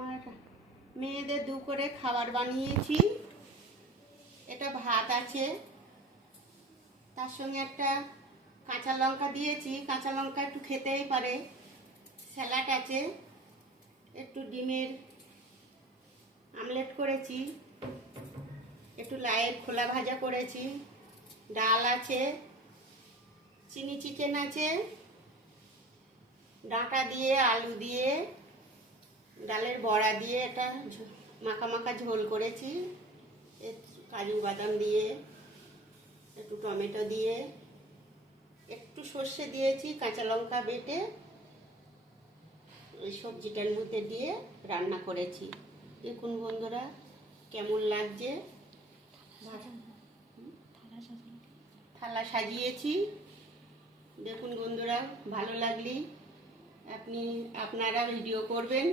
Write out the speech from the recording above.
আমার মেয়েদের দুপুরে খাবার বানিয়েছি। এটা ভাত আছে, তার সঙ্গে একটা কাঁচা লঙ্কা দিয়েছি, কাঁচা লঙ্কা একটু খেতেই পারে। স্যালাড আছে, একটু ডিমের আমলেট করেছি, একটু লাইয়ের খোলা ভাজা করেছি, ডাল আছে, চিনি চিকেন আছে, ডাঁটা দিয়ে আলু দিয়ে ডালের বড়া দিয়ে এটা মাখা মাখা ঝোল করেছি, কাজু বাদাম দিয়ে, একটু টমেটো দিয়ে, একটু সর্ষে দিয়েছি, কাঁচা লঙ্কা বেটে ওই সবজিটার মধ্যে দিয়ে রান্না করেছি। দেখুন বন্ধুরা কেমন লাগছে। থালা সাজিয়েছি। দেখুন বন্ধুরা, ভালো লাগলে আপনারা ভিডিও করবেন।